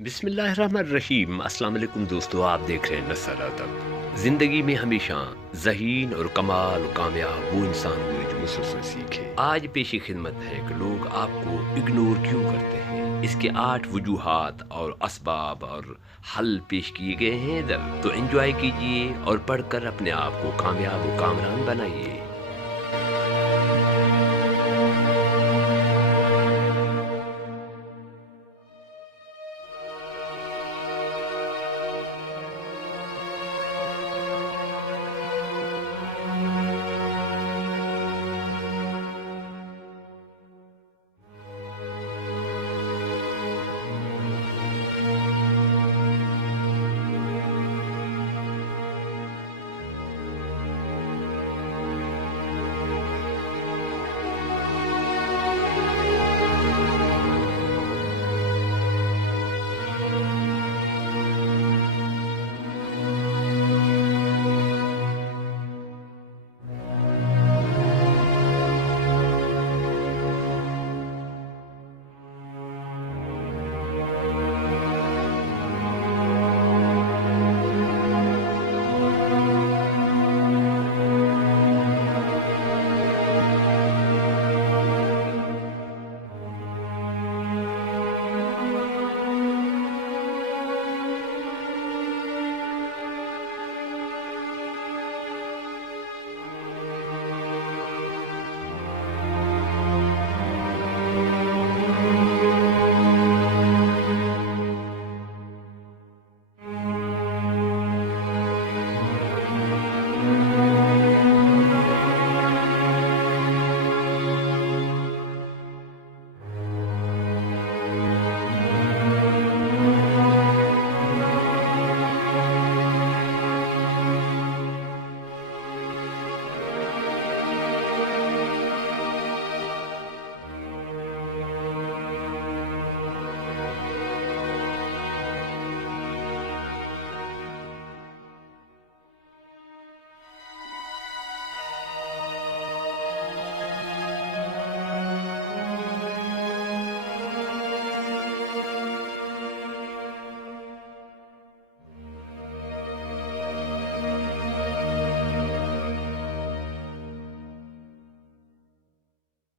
बिस्मिल्लाहिर्रहमानिर्रहीम। अस्सलाम वालेकुम दोस्तों, आप देख रहे हैं नस्ल अदब। ज़िंदगी में हमेशा ज़हीन और कमाल और कामयाब वो इंसान हुए जो मुझसे सीखे। आज पेशी खिदमत है कि लोग आपको इग्नोर क्यों करते हैं। इसके 8 वजूहात और असबाब और हल पेश किए गए हैं इधर, तो एंजॉय कीजिए और पढ़कर अपने आप को कामयाब और कामरान बनाइए।